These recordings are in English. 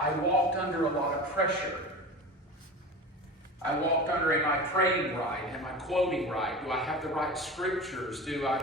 I walked under a lot of pressure. I walked under, am I praying right? Am I quoting right? Do I have the right scriptures? Do I...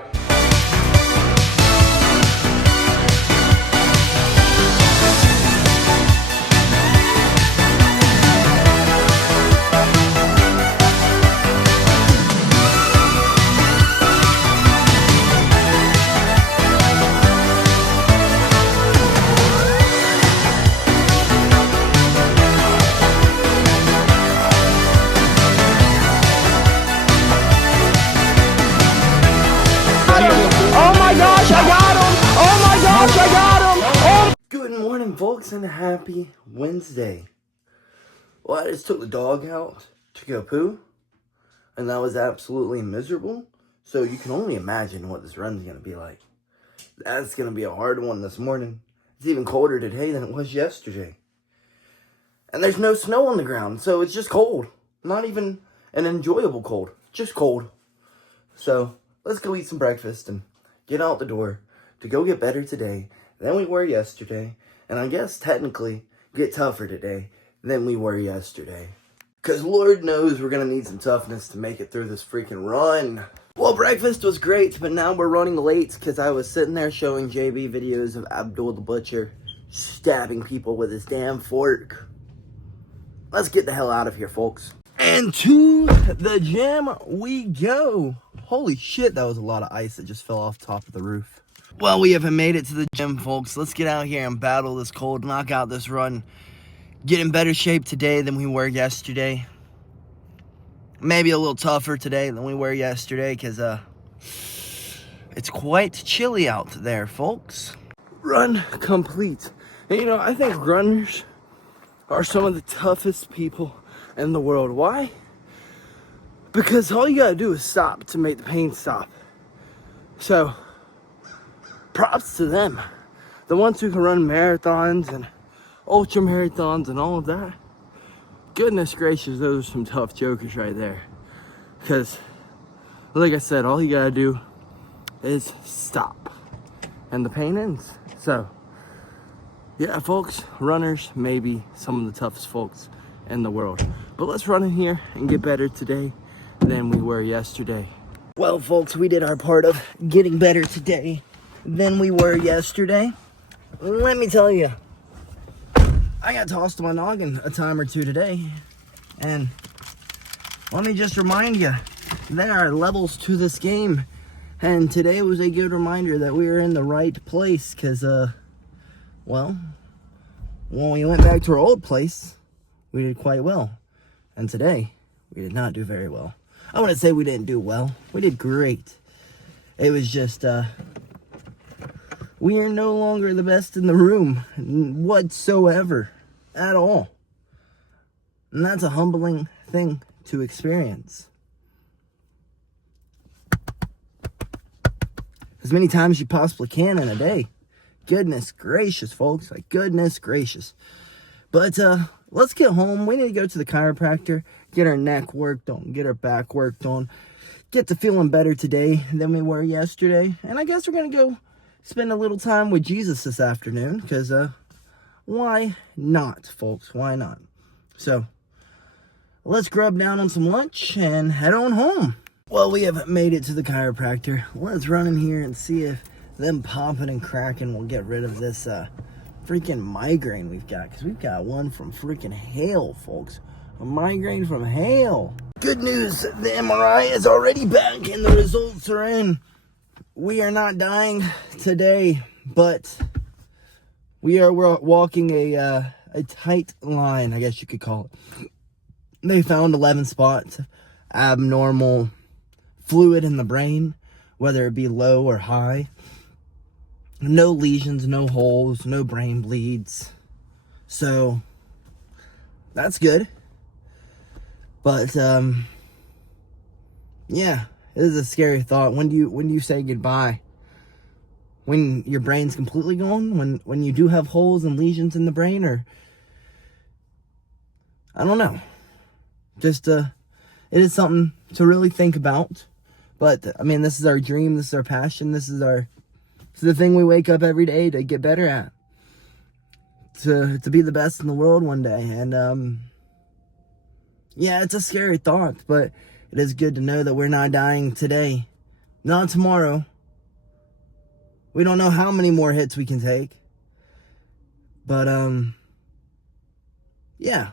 Good morning, folks, and happy Wednesday. Well, I just took the dog out to go poo, and that was absolutely miserable. So you can only imagine what this run's going to be like. That's going to be a hard one this morning. It's even colder today than it was yesterday. And there's no snow on the ground, so it's just cold. Not even an enjoyable cold, just cold. So let's go eat some breakfast and get out the door to go get better today than we were yesterday, and I guess technically get tougher today than we were yesterday. Because Lord knows we're going to need some toughness to make it through this freaking run. Well, breakfast was great, but now we're running late because I was sitting there showing JB videos of Abdul the Butcher stabbing people with his damn fork. Let's get the hell out of here, folks. And to the gym we go. Holy shit, that was a lot of ice that just fell off top of the roof. Well, we haven't made it to the gym, folks. Let's get out here and battle this cold, knock out this run, get in better shape today than we were yesterday. Maybe a little tougher today than we were yesterday, because it's quite chilly out there, folks. Run complete. And, you know, I think runners are some of the toughest people in the world. Why? Because all you gotta do is stop to make the pain stop. So props to them, the ones who can run marathons and ultra marathons and all of that. Goodness gracious, those are some tough jokers right there. Because like I said, all you gotta do is stop and the pain ends. So yeah, folks, runners may be some of the toughest folks in the world, but let's run in here and get better today than we were yesterday. Well, folks, we did our part of getting better today than we were yesterday. Let me tell you, I got tossed to my noggin a time or two today, and let me just remind you, there are levels to this game, and today was a good reminder that we were in the right place, because well, when we went back to our old place, we did quite well, and today we did not do very well. I wouldn't say we didn't do well. We did great. It was just we are no longer the best in the room whatsoever at all. And that's a humbling thing to experience. As many times as you possibly can in a day. Goodness gracious, folks. Like, goodness gracious. But let's get home. We need to go to the chiropractor, get our neck worked on, get our back worked on, get to feeling better today than we were yesterday. And I guess we're going to go spend a little time with Jesus this afternoon, because why not, folks? Why not? So let's grub down on some lunch and head on home. Well, we have made it to the chiropractor. Let's run in here and see if them popping and cracking will get rid of this freaking migraine we've got, because we've got one from freaking hell, folks. A migraine from hell. Good news, the MRI is already back and the results are in. We are not dying today, but we're walking a tight line, I guess you could call it. They found 11 spots, abnormal fluid in the brain, whether it be low or high. No lesions, no holes, no brain bleeds. So that's good. But yeah, it is a scary thought. When do you say goodbye? When your brain's completely gone? When you do have holes and lesions in the brain? Or I don't know. Just it is something to really think about. But I mean, this is our dream, this is our passion, this is the thing we wake up every day to get better at. to be the best in the world one day. And yeah, it's a scary thought, but it is good to know that we're not dying today, not tomorrow. We don't know how many more hits we can take. But yeah,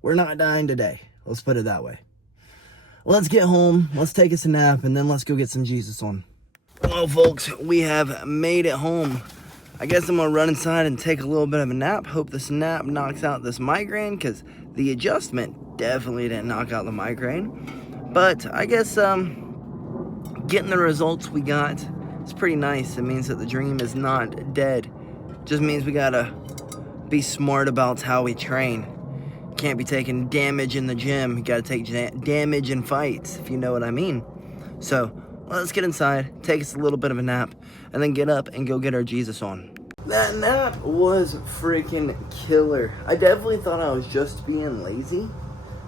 we're not dying today. Let's put it that way. Let's get home, let's take us a nap, and then let's go get some Jesus on. Well, folks, we have made it home. I guess I'm gonna run inside and take a little bit of a nap. Hope this nap knocks out this migraine, because the adjustment definitely didn't knock out the migraine. But I guess getting the results we got is pretty nice. It means that the dream is not dead. Just means we gotta be smart about how we train. Can't be taking damage in the gym. You gotta take damage in fights, if you know what I mean. So let's get inside, take us a little bit of a nap, and then get up and go get our Jesus on. That nap was freaking killer. I definitely thought I was just being lazy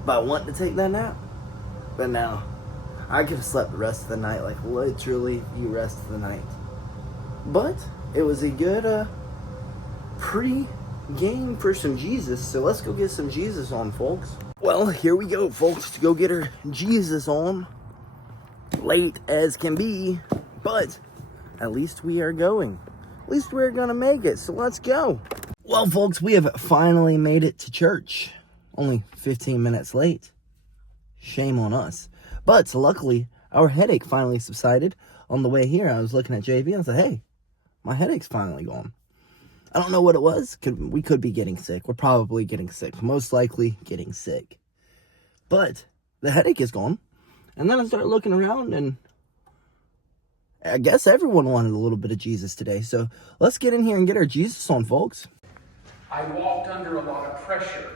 by wanting to take that nap. But now, I could have slept the rest of the night, like literally the rest of the night. But it was a good pre-game for some Jesus, so let's go get some Jesus on, folks. Well, here we go, folks, to go get our Jesus on. Late as can be, but at least we are going. At least we're gonna make it, so let's go. Well, folks, we have finally made it to church. Only 15 minutes late. Shame on us. But luckily, our headache finally subsided. On the way here, I was looking at JV and I said, hey, my headache's finally gone. I don't know what it was. We could be getting sick. We're probably getting sick. Most likely getting sick. But the headache is gone. And then I started looking around, and I guess everyone wanted a little bit of Jesus today. So let's get in here and get our Jesus on, folks. I walked under a lot of pressure.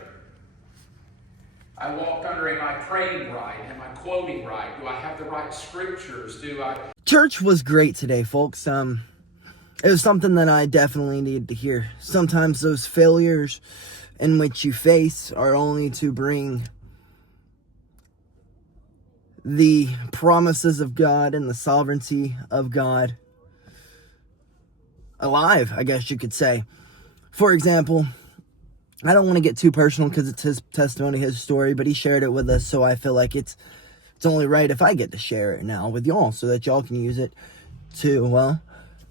I walked under, am I praying right? Am I quoting right? Do I have the right scriptures? Church was great today, folks. It was something that I definitely needed to hear. Sometimes those failures in which you face are only to bring the promises of God and the sovereignty of God alive, I guess you could say. For example, I don't want to get too personal because it's his testimony, his story, but he shared it with us, so I feel like it's only right if I get to share it now with y'all so that y'all can use it to, well,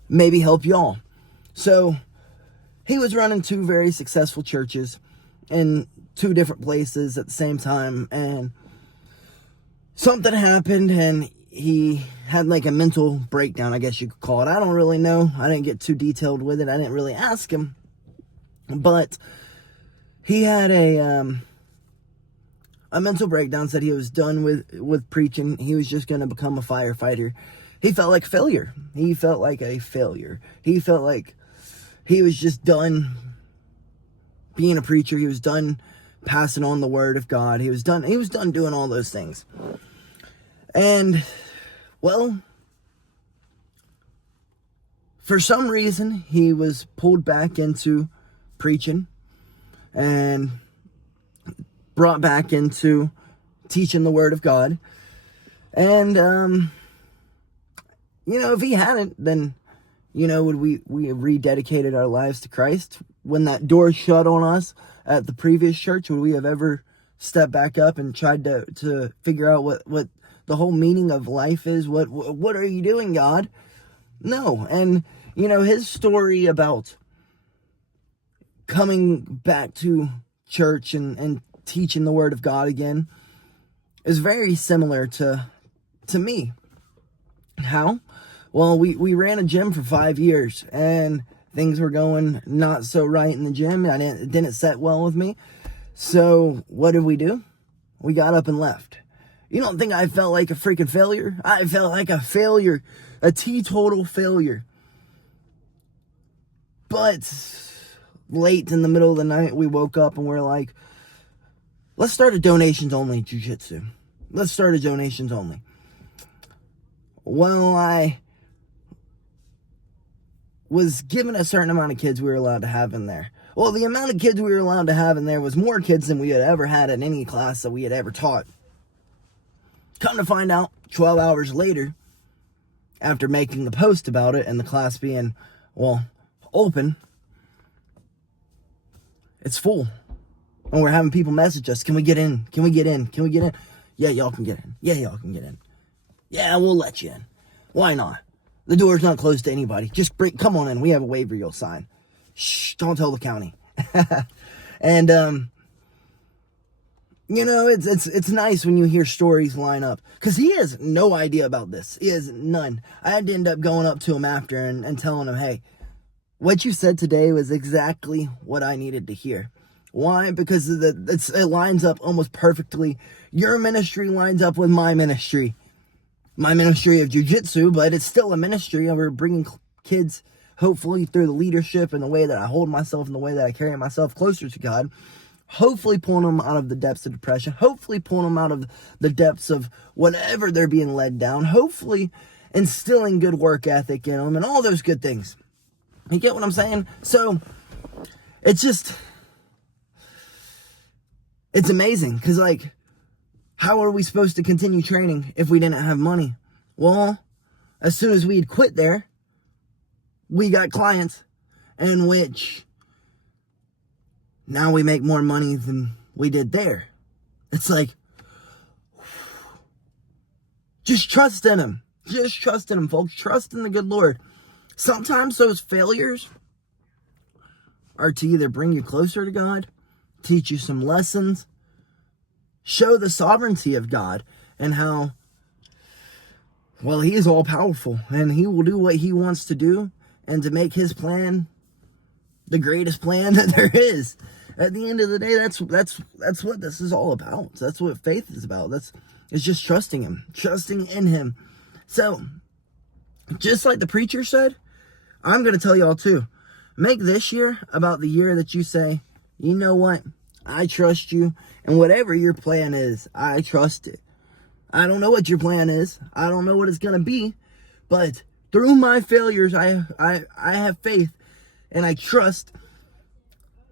maybe help y'all. So he was running 2 very successful churches in 2 different places at the same time, and something happened and he had like a mental breakdown, I guess you could call it. I don't really know. I didn't get too detailed with it. I didn't really ask him. But he had a mental breakdown, said he was done with preaching. He was just going to become a firefighter. He felt like failure. He felt like a failure. He felt like he was just done being a preacher. He was done passing on the word of God. He was done doing all those things. And, well, for some reason, he was pulled back into preaching and brought back into teaching the word of God. And, if he hadn't, then, would we have rededicated our lives to Christ? When that door shut on us at the previous church, would we have ever stepped back up and tried to figure out what the whole meaning of life is? What are you doing, God? No. And, his story about coming back to church and teaching the word of God again is very similar to me. How? Well, we ran a gym for 5 years, and things were going not so right in the gym. It didn't set well with me. So what did we do? We got up and left. You don't think I felt like a freaking failure? I felt like a failure, a teetotal failure. But late in the middle of the night, we woke up and we're like, let's start a donations only jiu-jitsu. Let's start a donations only. Well, I was given a certain amount of kids we were allowed to have in there. Well, the amount of kids we were allowed to have in there was more kids than we had ever had in any class that we had ever taught. Come to find out, 12 hours later, after making the post about it and the class being, well, open, It's full. And we're having people message us, can we get in? Can we get in? Can we get in? Yeah, y'all can get in. Yeah, y'all can get in. Yeah, we'll let you in. Why not? The door's not closed to anybody. Just come on in. We have a waiver you'll sign. Shh, don't tell the county. And, you know, it's nice when you hear stories line up. Because he has no idea about this. He has none. I had to end up going up to him after and telling him, hey, what you said today was exactly what I needed to hear. Why? Because it lines up almost perfectly. Your ministry lines up with my ministry. My ministry of jiu-jitsu, but it's still a ministry. We're bringing kids, hopefully through the leadership and the way that I hold myself and the way that I carry myself closer to God, hopefully pulling them out of the depths of depression, hopefully pulling them out of the depths of whatever they're being led down, hopefully instilling good work ethic in them and all those good things. You get what I'm saying? So, it's amazing, because, like, how are we supposed to continue training if we didn't have money? Well, as soon as we'd quit there, we got clients in which now we make more money than we did there. It's like, just trust in him. Just trust in him, folks. Trust in the good Lord. Sometimes those failures are to either bring you closer to God, teach you some lessons, show the sovereignty of God and how, well, he is all powerful and he will do what he wants to do, and to make his plan the greatest plan that there is. At the end of the day, that's what this is all about. That's what faith is about. It's just trusting him, trusting in him. So, just like the preacher said, I'm going to tell y'all too, make this year about the year that you say, you know what? I trust you, and whatever your plan is, I trust it. I don't know what your plan is. I don't know what it's going to be, but through my failures, I have faith, and I trust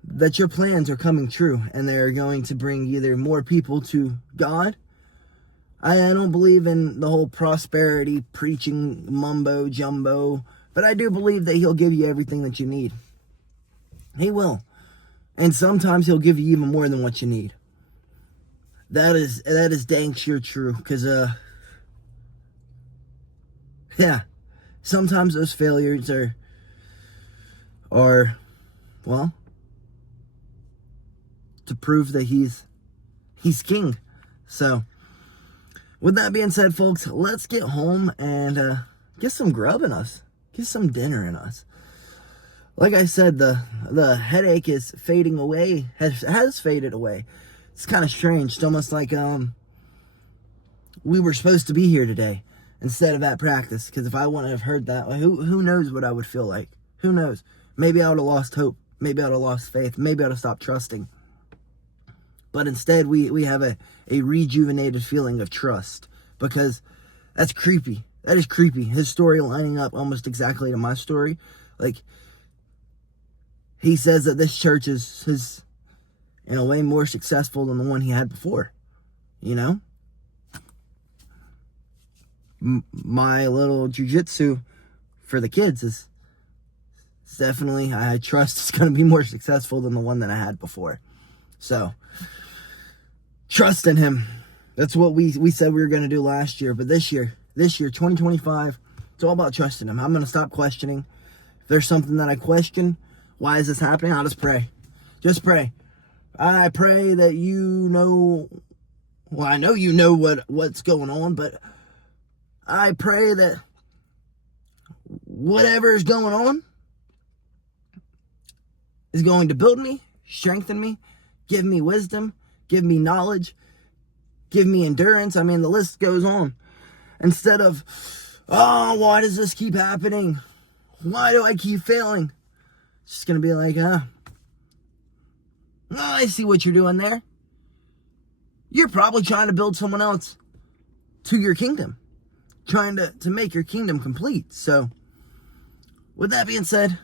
that your plans are coming true, and they're going to bring either more people to God. I don't believe in the whole prosperity preaching mumbo jumbo, but I do believe that he'll give you everything that you need. He will. And sometimes he'll give you even more than what you need. That is dang sure true. Because, yeah. Sometimes those failures are, well, to prove that he's king. So, with that being said, folks, let's get home and get some grub in us. Get some dinner in us. Like I said, the headache is fading away, has faded away. It's kind of strange. It's almost like we were supposed to be here today instead of at practice. Because if I wouldn't have heard that, who knows what I would feel like? Who knows? Maybe I would have lost hope. Maybe I would have lost faith. Maybe I would have stopped trusting. But instead, we have a rejuvenated feeling of trust. Because that's creepy. That is creepy. His story lining up almost exactly to my story. Like, he says that this church is in a way more successful than the one he had before. You know? My little jiu-jitsu for the kids is definitely, I trust it's going to be more successful than the one that I had before. So, trust in him. That's what we said we were going to do last year. But this year, 2025, it's all about trusting him. I'm going to stop questioning. If there's something that I question, why is this happening? I'll just pray. Just pray. I pray that you know, well, I know you know what's going on, but I pray that whatever is going on is going to build me, strengthen me, give me wisdom, give me knowledge, give me endurance. I mean, the list goes on. Instead of, oh, why does this keep happening? Why do I keep failing? It's just going to be like, I see what you're doing there. You're probably trying to build someone else to your kingdom. Trying to make your kingdom complete. So, with that being said,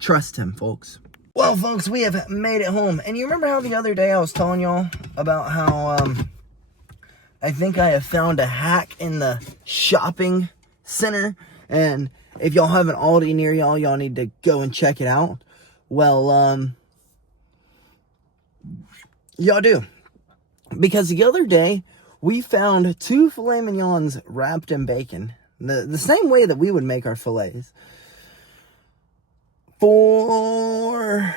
trust him, folks. Well, folks, we have made it home. And you remember how the other day I was telling y'all about how I think I have found a hack in the shopping center. And if y'all have an Aldi near y'all need to go and check it out. Well, Y'all do. Because the other day, we found 2 filet mignons wrapped in bacon. The same way that we would make our fillets. For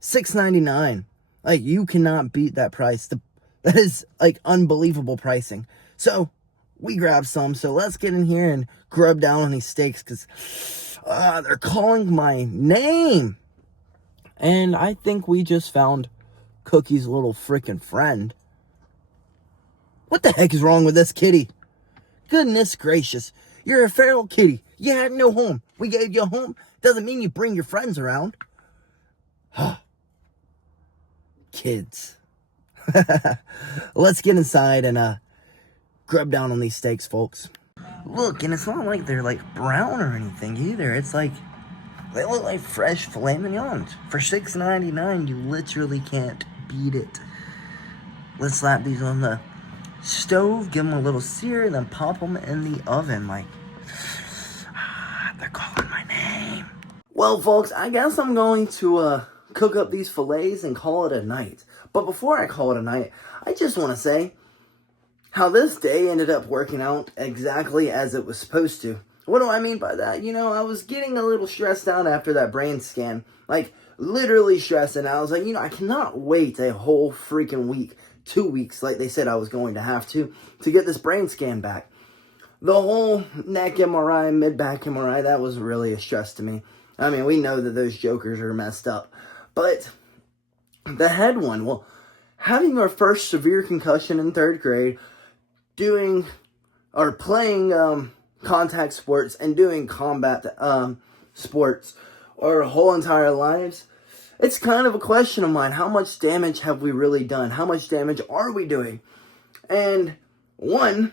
$6.99. Like, you cannot beat that price. That is, like, unbelievable pricing. So, we grabbed some. So, let's get in here and grub down on these steaks. Because they're calling my name. And I think we just found Cookie's little freaking friend. What the heck is wrong with this kitty? Goodness gracious. You're a feral kitty. You had no home. We gave you a home. Doesn't mean you bring your friends around. Kids. Let's get inside and grub down on these steaks, folks. Look, and it's not like they're like brown or anything either. It's like they look like fresh filet mignons. For $6.99, you literally can't beat it. Let's slap these on the stove, give them a little sear, then pop them in the oven. Like, they're calling my name. Well, folks, I guess I'm going to cook up these fillets and call it a night. But before I call it a night, I just want to say how this day ended up working out exactly as it was supposed to. What do I mean by that? You know, I was getting a little stressed out after that brain scan. Like, literally stressing. I was like, you know, I cannot wait a whole freaking week, 2 weeks, like they said I was going to have to get this brain scan back. The whole neck MRI, mid-back MRI, that was really a stress to me. I mean, we know that those jokers are messed up. But the head one, well, having our first severe concussion in 3rd grade, playing contact sports and doing combat sports our whole entire lives, it's kind of a question of mine. How much damage have we really done? How much damage are we doing? And one,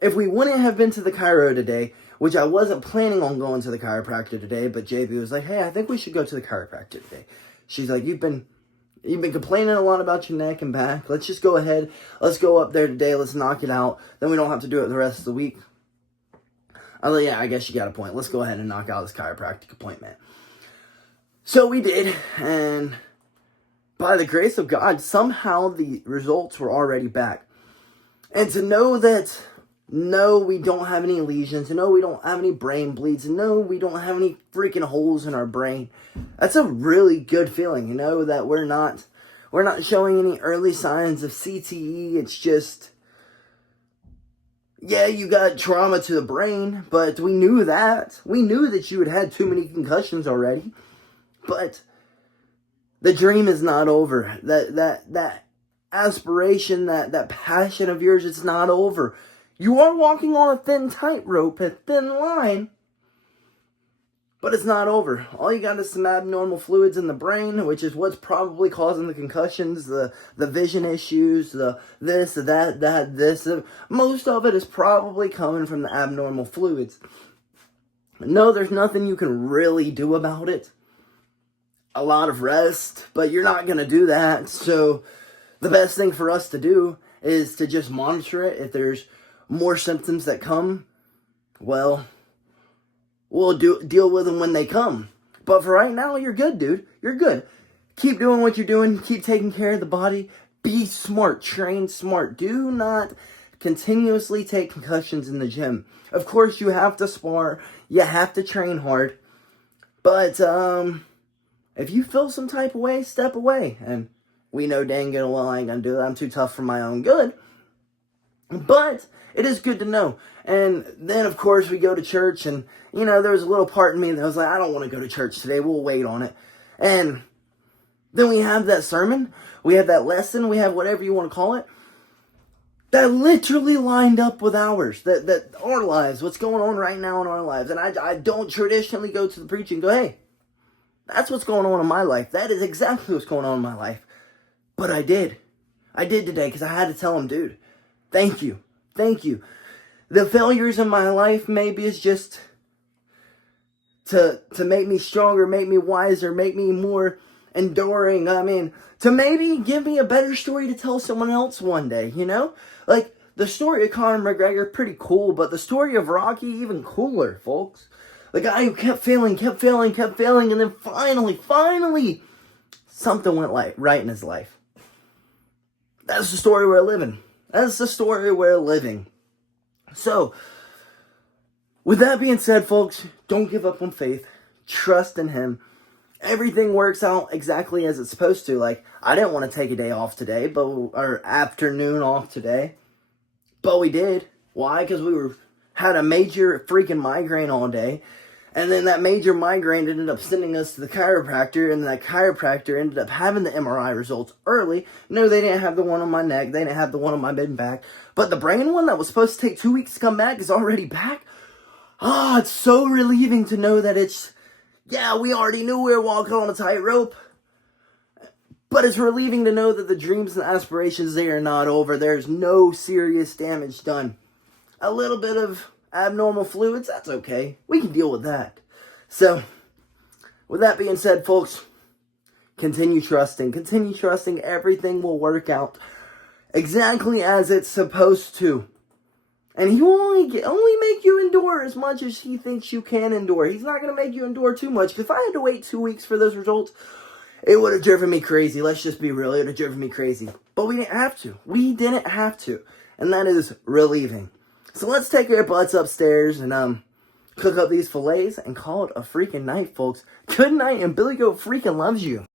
if we wouldn't have been to the chiro today, which I wasn't planning on going to the chiropractor today, but JB was like, hey, I think we should go to the chiropractor today. She's like, you've been complaining a lot about your neck and back. Let's just go ahead. Let's go up there today. Let's knock it out. Then we don't have to do it the rest of the week. I was like, yeah, I guess you got a point. Let's go ahead and knock out this chiropractic appointment. So we did, and by the grace of God, somehow the results were already back. And to know that, no, we don't have any lesions, no, we don't have any brain bleeds, no, we don't have any freaking holes in our brain, that's a really good feeling, you know, that we're not showing any early signs of CTE. It's just, yeah, you got trauma to the brain, but we knew that. We knew that you had had too many concussions already. But the dream is not over. That aspiration, that passion of yours, it's not over. You are walking on a thin tightrope, a thin line, but it's not over. All you got is some abnormal fluids in the brain, which is what's probably causing the concussions, the vision issues, the this, that, this. Most of it is probably coming from the abnormal fluids. No, there's nothing you can really do about it. A lot of rest, but you're not going to do that. So the best thing for us to do is to just monitor it. If there's more symptoms that come, well, we'll deal with them when they come. But for right now, you're good, dude. You're good. Keep doing what you're doing. Keep taking care of the body. Be smart. Train smart. Do not continuously take concussions in the gym. Of course, you have to spar. You have to train hard. But, if you feel some type of way, step away. And we know dang good well I ain't gonna do that. I'm too tough for my own good. But it is good to know. And then, of course, we go to church. And, you know, there was a little part in me that was like, I don't want to go to church today. We'll wait on it. And then we have that sermon. We have that lesson. We have whatever you want to call it. That literally lined up with ours. That our lives. What's going on right now in our lives. And I don't traditionally go to the preacher and go, hey, that's what's going on in my life. That is exactly what's going on in my life. But I did. I did today because I had to tell him, dude, thank you. Thank you. The failures in my life maybe is just to make me stronger, make me wiser, make me more enduring. I mean, to maybe give me a better story to tell someone else one day, you know? Like, the story of Conor McGregor, pretty cool, but the story of Rocky, even cooler, folks. The guy who kept failing, and then finally something went right in his life. That's the story we're living. That's the story we're living. So, with that being said, folks, don't give up on faith. Trust in him. Everything works out exactly as it's supposed to. Like, I didn't want to take a day off today, or afternoon off today, but we did. Why? Because had a major freaking migraine all day, and then that major migraine ended up sending us to the chiropractor, and that chiropractor ended up having the MRI results early. No, they didn't have the one on my neck, they didn't have the one on my mid back, but the brain one that was supposed to take 2 weeks to come back is already back. It's so relieving to know that we already knew we were walking on a tightrope. But it's relieving to know that the dreams and aspirations, they are not over. There's no serious damage done. A little bit of abnormal fluids, that's okay. We can deal with that. So, with that being said, folks, continue trusting. Continue trusting. Everything will work out exactly as it's supposed to. And he will only make you endure as much as he thinks you can endure. He's not going to make you endure too much. If I had to wait 2 weeks for those results, it would have driven me crazy. Let's just be real. It would have driven me crazy. But we didn't have to. We didn't have to. And that is relieving. So let's take our butts upstairs and cook up these fillets and call it a freaking night, folks. Good night, and BillyGoat freaking loves you.